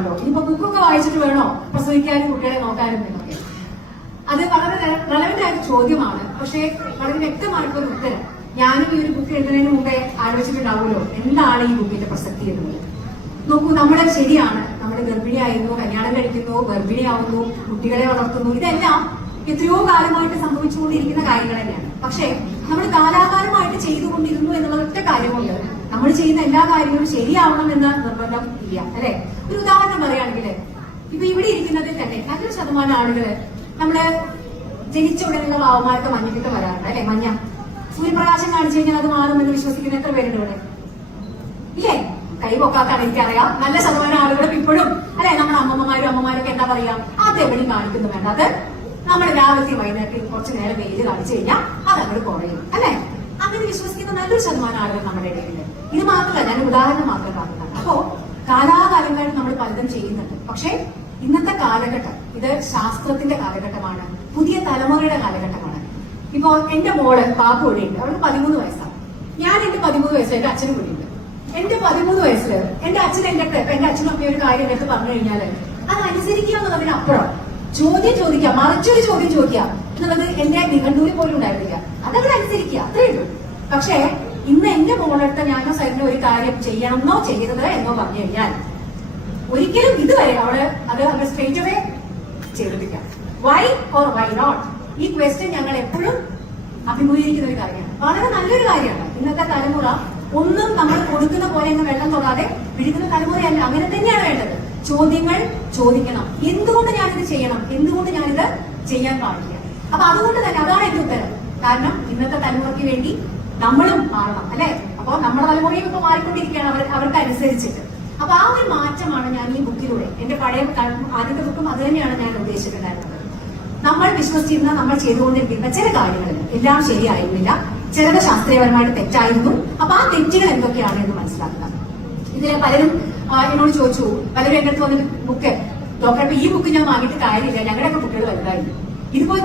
ആണല്ലോ. ഇനിയിപ്പോ ബുക്കൊക്കെ വായിച്ചിട്ട് വേണോ പ്രസവിക്കാനും കുട്ടികളെ നോക്കാനും എന്നൊക്കെ. അത് വളരെ റെലവന്റ് ആയ ചോദ്യമാണ്. പക്ഷേ വളരെ വ്യക്തമായിട്ടുള്ള ഉത്തരം ഞാനും ഈ ഒരു ബുക്ക് എഴുതുന്നതിന് മുമ്പേ ആലോചിച്ചിട്ടുണ്ടാവുമല്ലോ, എന്താണ് ഈ ബുക്കിന്റെ പ്രസക്തി എന്നുള്ളത്. നോക്കൂ, നമ്മളെ ശരിയാണ്, നമ്മൾ ഗർഭിണിയായിരുന്നു, കല്യാണം കഴിക്കുന്നു, ഗർഭിണിയാവുന്നു, കുട്ടികളെ വളർത്തുന്നു, ഇതെല്ലാം എത്രയോ കാലമായിട്ട് സംഭവിച്ചുകൊണ്ടിരിക്കുന്ന കാര്യങ്ങൾ തന്നെയാണ്. പക്ഷേ നമ്മൾ കാലാകാലമായിട്ട് ചെയ്തുകൊണ്ടിരുന്നു എന്നുള്ള ഒറ്റ കാര്യമുണ്ട്, നമ്മൾ ചെയ്യുന്ന എല്ലാ കാര്യങ്ങളും ശരിയാവണം എന്ന നിർബന്ധം ഇല്ല, അല്ലെ? ഒരു ഉദാഹരണം പറയുകയാണെങ്കിൽ, ഇപ്പൊ ഇവിടെ ഇരിക്കുന്നതിൽ തന്നെ നല്ലൊരു ശതമാനം ആളുകള് നമ്മള് ജനിച്ച ഉടനെയുള്ള വാവന്മാർക്ക് മഞ്ഞപ്പിത്തം വരാറുണ്ട്, അല്ലെ? മഞ്ഞ സൂര്യപ്രകാശം കാണിച്ചു കഴിഞ്ഞാൽ അത് മാറുമെന്ന് വിശ്വസിക്കുന്ന എത്ര പേരുണ്ട് ഇവിടെ? ഇല്ലേ? കൈ പൊക്കാത്താണ് എനിക്കറിയാം. നല്ല ശതമാനം ആളുകളും ഇപ്പോഴും, അല്ലെ, നമ്മുടെ അമ്മമാരൊക്കെ എന്താ പറയാ, അത് എവിടെയും കാണിക്കുന്നു വേണ്ട, അത് നമ്മൾ രാവിലത്തെ വൈകുന്നേരത്തിൽ കുറച്ചു നേരം വെയിൽ കാണിച്ചു കഴിഞ്ഞാൽ അതങ്ങോട്ട് കുറയും, അല്ലെ? അങ്ങനെ വിശ്വസിക്കുന്ന നല്ലൊരു ശതമാനം ആളുകൾ നമ്മുടെ ഇടയിലുണ്ട്. ഇത് മാത്രമല്ല, ഞാൻ ഉദാഹരണം മാത്രം കാണുന്നതാണ്. അപ്പോ കാലാകാലങ്ങളായിട്ട് നമ്മൾ പലതും ചെയ്യുന്നുണ്ട്. പക്ഷെ ഇന്നത്തെ കാലഘട്ടം ഇത് ശാസ്ത്രത്തിന്റെ കാലഘട്ടമാണ്, പുതിയ തലമുറയുടെ കാലഘട്ടമാണ്. ഇപ്പോ എന്റെ മോള് പാപ്പു കൂടിയുണ്ട്, അവൾക്ക് 13 വയസ്സാണ്. ഞാൻ എന്റെ 13 വയസ്സിൽ എന്റെ അച്ഛനും കൂടിയുണ്ട്. എന്റെ 13 വയസ്സിൽ എന്റെ അച്ഛൻ എന്റെ അച്ഛനും ഒക്കെ ഒരു കാര്യം എടുത്ത് പറഞ്ഞു കഴിഞ്ഞാൽ അത് അനുസരിക്കുക എന്നുള്ളതിനപ്പുറം ചോദ്യം ചോദിക്കുക, മറിച്ചൊരു ചോദ്യം ചോദിക്കുക എന്നുള്ളത് എന്റെ നിഘണ്ടൂരിൽ പോലും ഉണ്ടായിരുന്നില്ല. അതവിടെ അനുസരിക്കുക, അത്രേ ഉള്ളൂ. പക്ഷേ ഇന്ന് എന്റെ മോളെടുത്ത ഞാനോ സൈഡിന് ഒരു കാര്യം ചെയ്യണമെന്നോ ചെയ്യരുത് എന്നോ പറഞ്ഞു കഴിഞ്ഞാൽ ഒരിക്കലും ഇതുവരെ അവള് അത് അങ്ങ് സ്ട്രേറ്റ് അവേ ചെയ്തിട്ടില്ല. വൈ ഓർ വൈ നോട്ട്, ഈ ക്വസ്റ്റ്യൻ ഞങ്ങൾ എപ്പോഴും അഭിമുഖീകരിക്കുന്ന ഒരു കാര്യമാണ്. വളരെ നല്ലൊരു കാര്യമാണ്. ഇന്നത്തെ തലമുറ ഒന്നും നമ്മൾ കൊടുക്കുന്ന പോലെ അങ്ങ് വെള്ളം തൊടാതെ വിഴുക്കുന്ന തലമുറയല്ല. അങ്ങനെ തന്നെയാണ് വേണ്ടത്. ചോദ്യങ്ങൾ ചോദിക്കണം. എന്തുകൊണ്ട് ഞാനിത് ചെയ്യണം, എന്തുകൊണ്ട് ഞാനിത് ചെയ്യാൻ പാടില്ല. അപ്പൊ അതുകൊണ്ട് തന്നെ അതാണ് എന്റെ ഉത്തരം. കാരണം ഇന്നത്തെ തലമുറയ്ക്ക് വേണ്ടി നമ്മളും മാറണം, അല്ലെ? അപ്പൊ നമ്മുടെ തലമുറയും ഇപ്പൊ മാറിക്കൊണ്ടിരിക്കുകയാണ് അവർക്ക് അനുസരിച്ചിട്ട്. അപ്പൊ ആ ഒരു മാറ്റമാണ് ഞാൻ ഈ ബുക്കിലൂടെ, എന്റെ പഴയ ആദ്യത്തെ ബുക്കും അത് തന്നെയാണ് ഞാൻ ഉദ്ദേശിച്ചിട്ടുണ്ടായിരുന്നത്. നമ്മൾ വിശ്വസിച്ചിരുന്ന, നമ്മൾ ചെയ്തുകൊണ്ടിരിക്കുന്ന ചില കാര്യങ്ങളിൽ എല്ലാം ശരിയായിരുന്നില്ല, ചിലത് ശാസ്ത്രീയപരമായിട്ട് തെറ്റായിരുന്നു. അപ്പൊ ആ തെറ്റുകൾ എന്തൊക്കെയാണ് എന്ന് മനസ്സിലാക്കുക. ഇതിലെ പലരും എന്നോട് ചോദിച്ചു, പലരും എന്റെ അടുത്ത് വന്നിട്ട് ബുക്ക് ഡോക്ടർ, ഈ ബുക്ക് ഞാൻ വാങ്ങിയിട്ട് കാര്യമില്ല, ഞങ്ങളുടെയൊക്കെ കുട്ടികൾ വലുതായിരുന്നു. ഇതിപ്പോ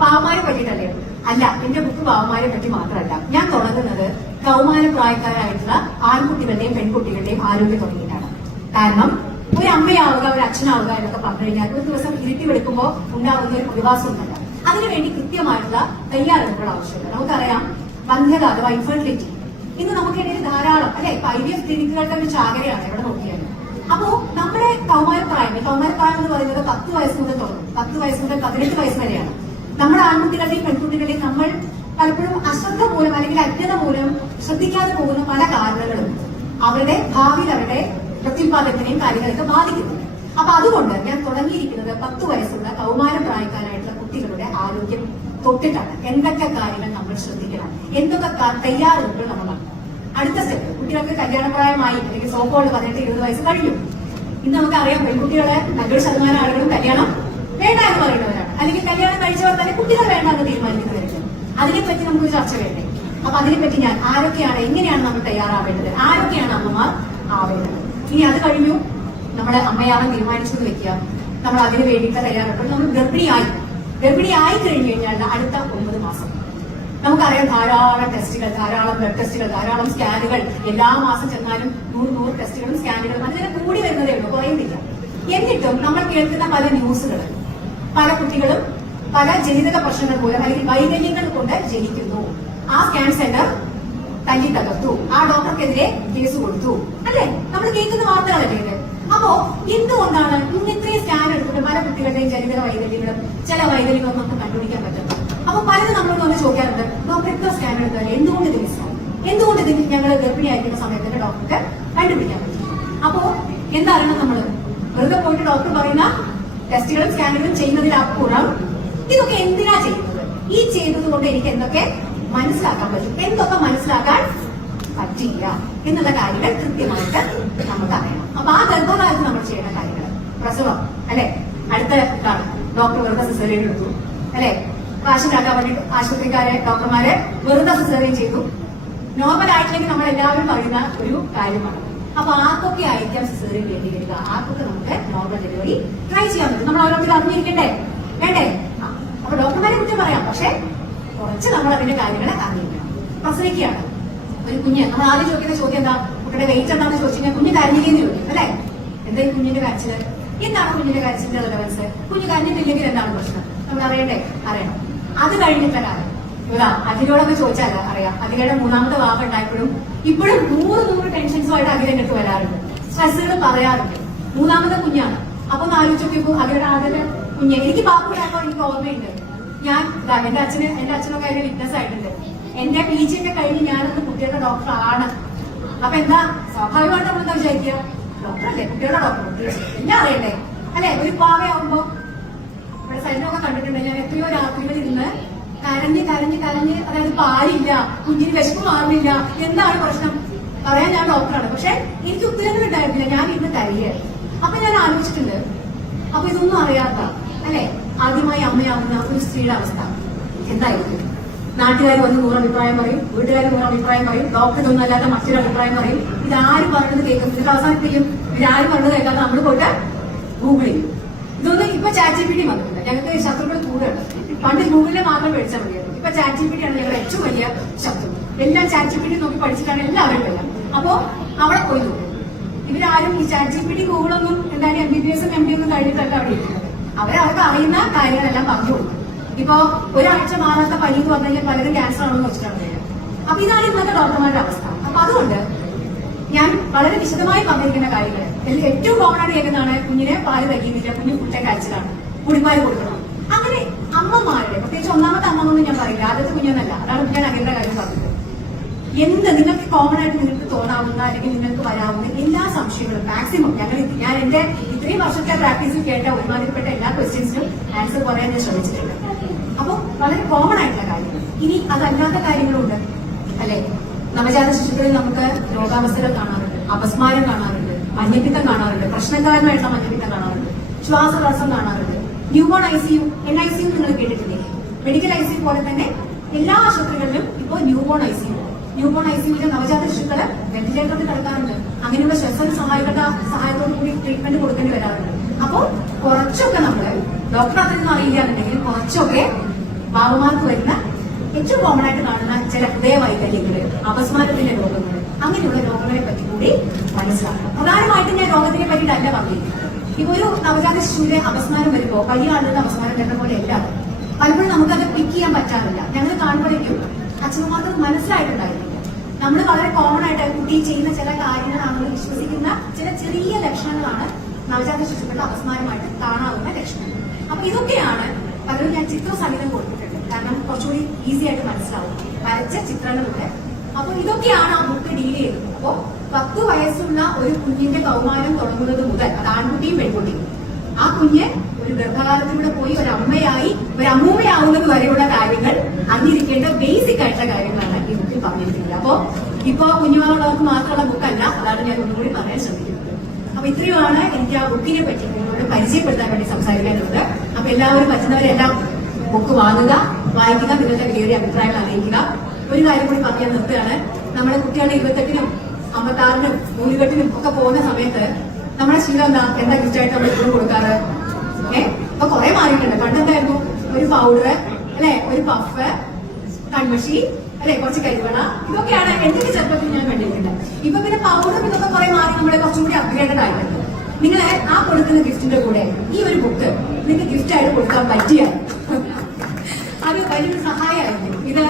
പാവമാരെ പറ്റിയിട്ടല്ലേ? അല്ല, എന്റെ ബുക്ക് പാവമാരെ പറ്റി മാത്രമല്ല. ഞാൻ തുടങ്ങുന്നത് കൗമാര പ്രായക്കാരായിട്ടുള്ള ആൺകുട്ടികളുടെയും പെൺകുട്ടികളുടെയും ആരോഗ്യം തുടങ്ങിയിട്ടാണ്. കാരണം ഒരു അമ്മയാവുക, ഒരു അച്ഛനാവുക എന്നൊക്കെ പറഞ്ഞു കഴിഞ്ഞാൽ ഒരു ദിവസം ഇരുട്ടി വെളുക്കുമ്പോൾ ഉണ്ടാകുന്ന ഒരു പ്രതിഭാസമൊന്നുമല്ല. അതിനുവേണ്ടി കൃത്യമായിട്ടുള്ള തയ്യാറെടുപ്പുകൾ ആവശ്യമുണ്ട്. നമുക്കറിയാം, വന്ധ്യത അഥവാ ഇൻഫെർട്ടിലിറ്റി ഇന്ന് നമുക്കിടയിൽ ധാരാളം, അല്ലെ? IVF ക്ലിനിക്കുകളുടെ ഒരു ചാകരയാണ് എവിടെ നോക്കിയാലും. അപ്പോ നമ്മുടെ കൗമാരപ്രായം എന്ന് പറയുന്നത് 10 വയസ്സ് മുതൽ തുടങ്ങും. 10 വയസ്സ് മുതൽ 18 വയസ്സ് വരെയാണ്. നമ്മുടെ ആൺകുട്ടികളുടെയും പെൺകുട്ടികളുടെയും നമ്മൾ പലപ്പോഴും അശ്രദ്ധ മൂലം അല്ലെങ്കിൽ അജ്ഞത മൂലം ശ്രദ്ധിക്കാതെ പോകുന്ന പല കാരണങ്ങളും അവരുടെ ഭാവിയിൽ അവരുടെ പ്രത്യുൽപാദനത്തിനെയും കാര്യങ്ങളൊക്കെ ബാധിക്കുന്നുണ്ട്. അപ്പൊ അതുകൊണ്ട് ഞാൻ തുടങ്ങിയിരിക്കുന്നത് 10 വയസ്സുള്ള കൗമാര പ്രായക്കാരായിട്ടുള്ള കുട്ടികളുടെ ആരോഗ്യം തൊട്ടിട്ടാണ്. എന്തൊക്കെ കാര്യങ്ങൾ നമ്മൾ ശ്രദ്ധിക്കണം, എന്തൊക്കെ തയ്യാറെടുപ്പുകൾ നമ്മൾ നടത്തണം. അടുത്ത സ്റ്റെപ്പ്, കുട്ടികൾക്ക് കല്യാണപ്രായമായി അല്ലെങ്കിൽ സോക്കോള് 18-20 വയസ്സ് കഴിഞ്ഞു. ഇന്ന് നമുക്കറിയാം, പെൺകുട്ടികളെ നല്ലൊരു ശതമാനം ആളുകളും കല്യാണം വേണ്ട എന്ന് പറയുന്നവരാണ്, അല്ലെങ്കിൽ കല്യാണം കഴിച്ചവർ തന്നെ കുട്ടികൾ വേണ്ട എന്ന് തീരുമാനിക്കുന്നവരുണ്ട്. അതിനെപ്പറ്റി നമുക്കൊരു ചർച്ച വേണ്ടേ? അപ്പൊ അതിനെപ്പറ്റി ഞാൻ ആരൊക്കെയാണ്, എങ്ങനെയാണ് നമ്മൾ തയ്യാറാവേണ്ടത്, ആരൊക്കെയാണ് അമ്മമാർ ആവേണ്ടത്. ഇനി അത് കഴിഞ്ഞു, നമ്മുടെ അമ്മയാവാൻ തീരുമാനിച്ചത് വെക്കുക, നമ്മൾ അതിന് വേണ്ടിയിട്ട് തയ്യാറെടുപ്പ്. നമ്മൾ ഗർഭിണിയായി കഴിഞ്ഞു കഴിഞ്ഞാൽ അടുത്ത 9 മാസം നമുക്കറിയാം ധാരാളം ടെസ്റ്റുകൾ, ധാരാളം ബ്ലഡ് ടെസ്റ്റുകൾ, ധാരാളം സ്കാനുകൾ. എല്ലാ മാസം ചെന്നാലും 100 ടെസ്റ്റുകളും സ്കാനുകളും അതിനെ കൂടി വരുന്നതേ ഉള്ളൂ, കുറയുന്നില്ല. എന്നിട്ടും നമ്മൾ കേൾക്കുന്ന പല ന്യൂസുകൾ, പല കുട്ടികളും പല ജനിതക പ്രശ്നങ്ങൾ മൂലം അല്ലെങ്കിൽ വൈകല്യങ്ങൾ കൊണ്ട് ജനിക്കുന്നു. ആ സ്കാൻ സെന്റർ തല്ലി തകർത്തു, ആ ഡോക്ടർക്കെതിരെ കേസ് കൊടുത്തു, അല്ലെ? നമ്മൾ കേൾക്കുന്ന വാർത്തകളല്ലേ ഇത്? അപ്പോ എന്തുകൊണ്ടാണ് ഇത്രയും സ്കാൻ എടുത്തിട്ട് പല കുട്ടികളുടെയും ജനിതക വൈകല്യങ്ങളും ചില വൈകല്യങ്ങളും നമുക്ക് കണ്ടുപിടിക്കാൻ പറ്റുന്നത്? അപ്പൊ പലരും നമ്മളോട് വന്ന് ചോദിക്കാറുണ്ട്, ഡോക്ടർ എത്ര സ്കാൻ എടുത്താൽ എന്തുകൊണ്ട് ഇത് മിസ്സാവും, എന്തുകൊണ്ട് ഇത് ഞങ്ങൾ ഗർഭിണിയായിരിക്കുന്ന സമയത്ത് ഡോക്ടർക്ക് കണ്ടുപിടിക്കാൻ പറ്റും? അപ്പോ എന്താറിയണം, നമ്മൾ വെറുതെ പോയിട്ട് ഡോക്ടർ പറയുന്ന ടെസ്റ്റുകളും സ്കാനുകളും ചെയ്യുന്നതിനപ്പുറം ഇതൊക്കെ എന്തിനാ ചെയ്യുന്നത്, ഈ ചെയ്തത് കൊണ്ട് എനിക്ക് എന്തൊക്കെ മനസ്സിലാക്കാൻ പറ്റും, എന്തൊക്കെ മനസ്സിലാക്കാൻ പറ്റില്ല എന്നുള്ള കാര്യങ്ങൾ കൃത്യമായിട്ട് നമുക്ക് അറിയണം. അപ്പൊ ആ ഗർഭകാലത്ത് നമ്മൾ ചെയ്യേണ്ട കാര്യങ്ങൾ, പ്രസവം, അല്ലെ? അടുത്ത ഡോക്ടർ വെറുതെ സിസേറിയൻ എടുത്തു, അല്ലെ? കാശുണ്ടാക്കാൻ വേണ്ടി ആശുപത്രിക്കാരെ ഡോക്ടർമാരെ വെറുതെ സിസേറിയൻ ചെയ്തു. നോർമൽ ആയിട്ടില്ലെങ്കിൽ നമ്മൾ എല്ലാവരും പറയുന്ന ഒരു കാര്യമാണ്. അപ്പൊ ആർക്കൊക്കെ ആയിരിക്കാം സിസേറിയൻ വേണ്ടി വരിക, ആർക്കൊക്കെ നമുക്ക് നോർമൽ ഡെലിവറി ട്രൈ ചെയ്യാൻ പറ്റും, നമ്മൾ ഓരോരുത്തർ അറിഞ്ഞിരിക്കണ്ടേ, വേണ്ടേ? അപ്പൊ ഡോക്ടർമാരെ കുറ്റം പറയാം, പക്ഷെ കുറച്ച് നമ്മൾ അതിന്റെ കാര്യങ്ങളെ അറിയിക്കണം. പ്രസവിക്കുകയാണ് ഒരു കുഞ്ഞ്, നമ്മൾ ആദ്യം ചോദിക്കുന്ന ചോദ്യം എന്താ, കുട്ടിയുടെ വെയിറ്റ് എന്താണെന്ന് ചോദിച്ചു കഴിഞ്ഞാൽ കുഞ്ഞ് കരഞ്ഞില്ലെന്ന് ചോദിക്കും, അല്ലെ? എന്താ ഈ കുഞ്ഞിന്റെ കരച്ചില്? എന്താണ് കുഞ്ഞിന്റെ കരച്ചിലിന്റെ റിലവൻസ്? കുഞ്ഞ് കരഞ്ഞിട്ടില്ലെങ്കിൽ എന്താണ് പ്രശ്നം? നമ്മൾ അറിയണ്ടേ? അറിയണം. അത് കഴിഞ്ഞിട്ട കാര്യം ഇതാ അഖിലോടൊക്കെ ചോദിച്ചാൽ അറിയാം. അഖിലയുടെ മൂന്നാമത്തെ വാപ്പ ഉണ്ടായപ്പോഴും ഇപ്പോഴും 100 ടെൻഷൻസുമായിട്ട് അഖിലിന്റെ അടുത്ത് വരാറുണ്ട്, സ്ട്രെസ്സുകൾ പറയാറുണ്ട്. മൂന്നാമത്തെ കുഞ്ഞാണ്. അപ്പൊ ആലോചിച്ച് നോക്കിയപ്പോ അഖിലയുടെ ആദ്യത്തെ കുഞ്ഞ് എനിക്ക് ബാപ്പുണ്ടായപ്പോൾ എനിക്ക് ഓർമ്മയുണ്ട്. ഞാൻ എന്റെ അച്ഛനൊക്കെ അതിന്റെ വിറ്റ്നസ് ആയിട്ടുണ്ട്. എന്റെ PG ഒക്കെ കഴിഞ്ഞ് ഞാനൊന്ന് കുട്ടികളുടെ ഡോക്ടറാണ്. അപ്പൊ എന്താ സ്വാഭാവികമായിട്ട് നമ്മളെന്താ വിചാരിക്കുക? ഡോക്ടറല്ലേ, കുട്ടികളുടെ ഡോക്ടർ, എല്ലാം അറിയണ്ടേ അല്ലെ? ഒരു പാവയാവുമ്പോ ഇവിടെ സൈഡിലൊക്കെ കണ്ടിട്ടുണ്ട്. ഞാൻ എത്രയോ രാത്രികളിൽ ഇരുന്ന് കരഞ്ഞ് കരഞ്ഞ് കരഞ്ഞ്, അതായത് പാലില്ല, കുഞ്ഞിന് വിശപ്പ് മാറുന്നില്ല, എന്താണ് പ്രശ്നം പറയാൻ ഞാൻ ഡോക്ടറാണ്. പക്ഷെ എനിക്ക് ഉത്തരങ്ങൾ ഉണ്ടായിരുന്നില്ല, ഞാൻ ഇന്ന് കരയായി. അപ്പൊ ഞാൻ ആലോചിച്ചിട്ടുണ്ട്, അപ്പൊ ഇതൊന്നും അറിയാത്ത അല്ലെ ആദ്യമായി അമ്മയാവുന്ന ഒരു സ്ത്രീയുടെ അവസ്ഥ എന്തായിരിക്കും? നാട്ടുകാർ വന്ന് 100 അഭിപ്രായം പറയും, വീട്ടുകാർ 100 അഭിപ്രായം പറയും, ഡോക്ടർ ഒന്നല്ലാതെ മറ്റൊരു അഭിപ്രായം പറയും. ഇതാരും പറഞ്ഞത് കേൾക്കും, ഇതിന്റെ അവസാനം ചെയ്യും. ഇതാരും പറഞ്ഞത് കേൾക്കാതെ നമ്മൾ പോയിട്ട് ഗൂഗിൾ ചെയ്യും. ഇതൊന്നും ഇപ്പൊ ChatGPT വന്നിട്ടുണ്ട്. ഞങ്ങൾക്ക് ശത്രുക്കൾ കൂടുതലുണ്ട്. പണ്ട് ഗൂഗിളിനെ മാത്രം പഠിച്ചാൽ മതിയായിരുന്നു. ഇപ്പൊ ChatGPT ആണ് ഞങ്ങളുടെ ഏറ്റവും വലിയ ശത്രു. എല്ലാം ChatGPT നോക്കി പഠിച്ചിട്ടാണ് എല്ലാവരും വരിക. അപ്പോ അവിടെ പോയി നോക്കും. ഇവരാരും ഈ ChatGPT ഗൂഗിളൊന്നും എന്തായാലും MBBS MD ഒന്നും കഴിഞ്ഞിട്ടല്ല അവിടെ ഇരിക്കുന്നത്. അവർക്ക് അറിയുന്ന കാര്യങ്ങളെല്ലാം പറഞ്ഞു കൊടുക്കും. ഇപ്പൊ ഒരാഴ്ച മാറാത്ത പനി എന്ന് പറഞ്ഞു കഴിഞ്ഞാൽ പലരും ക്യാൻസർ ആണെന്ന് വെച്ചിട്ടാണ് വരിക. അപ്പൊ ഇതാണ് ഇന്നത്തെ ഡോക്ടർമാരുടെ അവസ്ഥ. അപ്പൊ അതുകൊണ്ട് ഞാൻ വളരെ വിശദമായി പറഞ്ഞിരിക്കുന്ന കാര്യങ്ങൾ ഏറ്റവും കോമൺ ആയിട്ട് കേൾക്കുന്നതാണ് കുഞ്ഞിനെ പാല് തയ്ക്കുന്നില്ല, കുഞ്ഞു കുട്ടൻ കഴിച്ചതാണ്, കുടിപ്പാല് കൊടുക്കണം. അങ്ങനെ അമ്മമാരുടെ, പ്രത്യേകിച്ച് ഒന്നാമത്തെ അമ്മന്നൊന്നും ഞാൻ പറയില്ല, ആദ്യത്തെ കുഞ്ഞൊന്നല്ല. അതാണ് ഞാൻ അകേണ്ട കാര്യം പറഞ്ഞത്. എന്ത് നിങ്ങൾക്ക് കോമൺ ആയിട്ട് നിങ്ങൾക്ക് തോന്നാവുന്ന അല്ലെങ്കിൽ നിങ്ങൾക്ക് വരാവുന്ന എല്ലാ സംശയങ്ങളും മാക്സിമം ഞാൻ എന്റെ ഇത്രയും വർഷത്തെ പ്രാക്ടീസിൽ കേട്ട ഒരുമാതിരിപ്പെട്ട എല്ലാ ക്വസ്റ്റ്യൻസിനും ആൻസർ പറയാൻ ഞാൻ ശ്രമിച്ചിട്ടുണ്ട്. അപ്പൊ വളരെ കോമൺ ആയിട്ടുള്ള കാര്യങ്ങൾ. ഇനി അതല്ലാത്ത കാര്യങ്ങളുണ്ട് അല്ലെ? നവജാത ശിശുക്കളിൽ നമുക്ക് രോഗാവസ്ഥകൾ കാണാറുണ്ട്, അപസ്മാരം കാണാറുണ്ട്, മഞ്ഞപ്പിത്തം കാണാറുണ്ട്, പ്രശ്നകാരമായിട്ടുള്ള മഞ്ഞപ്പിത്തം കാണാറുണ്ട്, ശ്വാസതടസ്സം കാണാറുണ്ട്, ന്യൂബോൺ ICU, NICU നിങ്ങൾ കേട്ടിട്ടില്ലേ? മെഡിക്കൽ ICU പോലെ തന്നെ എല്ലാ ആശുപത്രികളിലും ഇപ്പോൾ ന്യൂബോൺ ICU നവജാത ശിശുക്കള് വെന്റിലേറ്ററിൽ കിടക്കാറുണ്ട്. അങ്ങനെയുള്ള ശ്വസന സഹായത്തോടു കൂടി ട്രീറ്റ്മെന്റ് കൊടുക്കേണ്ടി വരാറുണ്ട്. അപ്പോൾ കുറച്ചൊക്കെ നമ്മള് ഡോക്ടർ അതൊന്നും അറിയില്ല എന്നുണ്ടെങ്കിൽ കുറച്ചൊക്കെ ബാബുമാർക്ക് വരുന്ന ഏറ്റവും കോമൺ ആയിട്ട് കാണുന്ന ചില ഹൃദയവൈകല്യങ്ങള്, അപസ്മാരത്തിന്റെ രോഗങ്ങൾ, അങ്ങനെയുള്ള രോഗങ്ങളെ പറ്റി കൂടി മനസ്സിലാക്കണം. പ്രധാനമായിട്ടും ഞാൻ രോഗത്തിനെ പറ്റിയിട്ടല്ല പറഞ്ഞിരിക്കുന്നത്. ഇപ്പൊ ഒരു നവജാത ശിശുവിന്റെ അപസ്മാരം വരുമ്പോ വലിയ ആളുകളുടെ അപസ്മാരം വരുന്ന പോലെ അല്ല. പലപ്പോഴും നമുക്കത് പിക്ക് ചെയ്യാൻ പറ്റാറില്ല. ഞങ്ങൾ കാണുമ്പോഴേക്കും അച്ഛനമാർക്ക് മനസ്സിലായിട്ടുണ്ടായിരിക്കില്ല. നമ്മൾ വളരെ കോമൺ ആയിട്ട് കുട്ടി ചെയ്യുന്ന ചില കാര്യങ്ങളാണെന്ന് വിശ്വസിക്കുന്ന ചില ചെറിയ ലക്ഷണങ്ങളാണ് നവജാത ശിശുക്കളുടെ അപസ്മാരമായിട്ട് കാണാവുന്ന ലക്ഷണങ്ങൾ. അപ്പൊ ഇതൊക്കെയാണ് പലരും ഞാൻ ചിത്രസഹിതം കൊടുത്തിട്ടുണ്ട്. കാരണം കുറച്ചുകൂടി ഈസി ആയിട്ട് മനസ്സിലാവും, വരച്ച ചിത്രങ്ങളിലൂടെ. അപ്പൊ ഇതൊക്കെയാണ് ആ ബുക്ക് ഡീൽ ചെയ്യുന്നത്. അപ്പോ 10 വയസ്സുള്ള ഒരു കുഞ്ഞിന്റെ കൗമാരം തുടങ്ങുന്നത് മുതൽ, അത് ആൺകുട്ടിയും പെൺകുട്ടിയും, ആ കുഞ്ഞ് ഒരു ഗർഭകാലത്തിലൂടെ പോയി ഒരു അമ്മയായി ഒരു അമ്മൂമ്മയാവുന്നത് വരെയുള്ള കാര്യങ്ങൾ അറിഞ്ഞിരിക്കേണ്ട ബേസിക് ആയിട്ടുള്ള കാര്യങ്ങളാണ് ഈ ബുക്കിൽ പറഞ്ഞിരിക്കുന്നത്. അപ്പോ ഇപ്പൊ കുഞ്ഞുമാരുള്ളവർക്ക് മാത്രമുള്ള ബുക്കല്ല, അതാണ് ഞാൻ ഒന്നുകൂടി പറയാൻ ശ്രമിക്കുന്നത്. അപ്പൊ ഇത്രയുമാണ് എനിക്ക് ആ ബുക്കിനെ പറ്റി നിങ്ങളോട് പരിചയപ്പെടുത്താൻ വേണ്ടി സംസാരിക്കാനുള്ളത്. അപ്പൊ എല്ലാവരും പറ്റുന്നവരെല്ലാം ബുക്ക് വാങ്ങുക, വായിക്കുക, നിങ്ങളുടെ വലിയൊരു അഭിപ്രായങ്ങൾ അറിയിക്കുക. ഒരു കാര്യം കൂടി പറയാൻ നിർത്തുകയാണ്. നമ്മുടെ കുട്ടികളുടെ 28-നും 56-നും 100-കെട്ടിനും ഒക്കെ പോകുന്ന സമയത്ത് നമ്മുടെ ശീലം എന്താ ഗിഫ്റ്റായിട്ട് നമ്മൾ ഇപ്പോഴും കൊടുക്കാറ്? അപ്പൊ കുറെ മാറിയിട്ടുണ്ട്. പണ്ടെന്തായിരുന്നു? ഒരു പൗഡർ അല്ലെ, ഒരു പഫ്, കൺമഷി അല്ലെ, കുറച്ച് കരിവണ, ഇതൊക്കെയാണ് എന്റെ ചെറുപ്പത്തിൽ ഞാൻ കണ്ടിരിക്കുന്നത്. ഇപ്പൊ പിന്നെ പൗഡർ ഇതൊക്കെ കുറെ മാറി നമ്മളെ കുറച്ചും കൂടി അപ്ഗ്രേഡഡ് ആയിട്ടുണ്ട്. നിങ്ങളെ ആ കൊടുക്കുന്ന ഗിഫ്റ്റിന്റെ കൂടെ ഈ ഒരു ബുക്ക് നിങ്ങൾക്ക് ഗിഫ്റ്റ് ആയിട്ട് കൊടുക്കാൻ പറ്റിയാൽ അത് വലിയൊരു സഹായമായിരിക്കും. ഇത്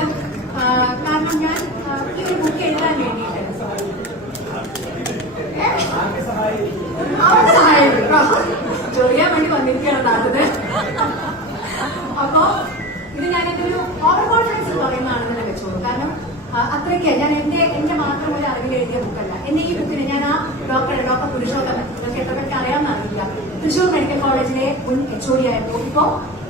കാരണം ഞാൻ ഈ ഒരു ബുക്ക് എഴുതാൻ വേണ്ടിയിട്ട് അവർക്ക് സഹായം ചൊറിയാൻ വേണ്ടി വന്നിരിക്കുകയാണ് അടുത്തത്. അപ്പോ ഇത് ഞാൻ എന്റെ ഒരു ഓവർ കോൺഫിഡൻസ് പറയുന്നതാണെന്ന് വെച്ചോളൂ. കാരണം അത്രയ്ക്ക് ഞാൻ എന്റെ മാത്രം ഒരു അറിവിൽ എഴുതിയ ബുക്കല്ല. എന്റെ ഈ ബുക്കിന് ഞാൻ ആ ഡോക്ടർ പുരുഷോത്തമൻ, നിങ്ങൾക്ക് എത്രപേർക്ക് അറിയാമെന്നറിയില്ല, തൃശൂർ മെഡിക്കൽ കോളേജിലെ മുൻ HOD ആയിരുന്നു. ഇപ്പോ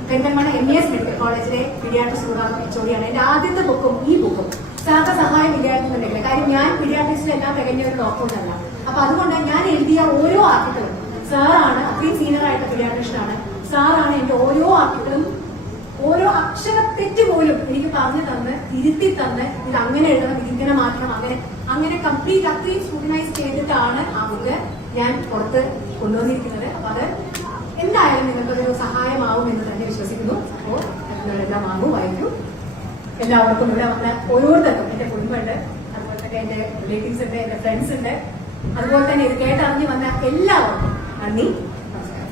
പെരിന്തൽമണ്ണ MES മെഡിക്കൽ കോളേജിലെ പീഡിയാട്രിക്സ് വിഭാഗം HOD ആണ്. എന്റെ ആദ്യത്തെ ബുക്കും ഈ ബുക്കും സാറിന്റെ സഹായം ഇല്ലായിരുന്നുണ്ടെങ്കിൽ, കാര്യം ഞാൻ പീഡിയാട്രിക്സിലെല്ലാം തികഞ്ഞ ഒരു ഡോക്ടറൊന്നല്ല. അപ്പൊ അതുകൊണ്ട് ഞാൻ എഴുതിയ ഓരോ ആർട്ടിക്കിളും സാറാണ്, അത്രയും സീനിയർ ആയിട്ട് പീഡിയാട്രിഷ്യനാണ്, സാറാണ് എന്റെ ഓരോ ആർട്ടിക്കിളും ഓരോ അക്ഷരത്തെറ്റ് പോലും എനിക്ക് പറഞ്ഞു തന്ന് തിരുത്തി തന്ന് ഇത് അങ്ങനെ എഴുതണം, ഇതിങ്ങനെ മാറ്റണം, അങ്ങനെ കംപ്ലീറ്റ് അത്രയും സ്ക്രൂട്ടനൈസ് ചെയ്തിട്ടാണ് ആ ബുക്ക് ഞാൻ പുറത്ത് കൊണ്ടുവന്നിരിക്കുന്നത്. അപ്പൊ അത് എന്തായാലും നിങ്ങൾക്കൊരു സഹായമാവും എന്ന് തന്നെ വിശ്വസിക്കുന്നു. അപ്പോൾ നിങ്ങളെല്ലാം വാങ്ങൂ, വായിക്കൂ. എല്ലാവർക്കും ഇവിടെ വന്ന ഓരോരുത്തർക്കും, എന്റെ കുടുംബമുണ്ട്, അതുപോലെ തന്നെ എന്റെ റിലേറ്റീവ്സ് ഉണ്ട്, എന്റെ ഫ്രണ്ട്സ് ഉണ്ട്, അതുപോലെ തന്നെ ഇത് കേട്ടറിഞ്ഞ് വന്ന എല്ലാവർക്കും നന്ദി, നമസ്കാരം.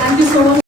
Thank you so much.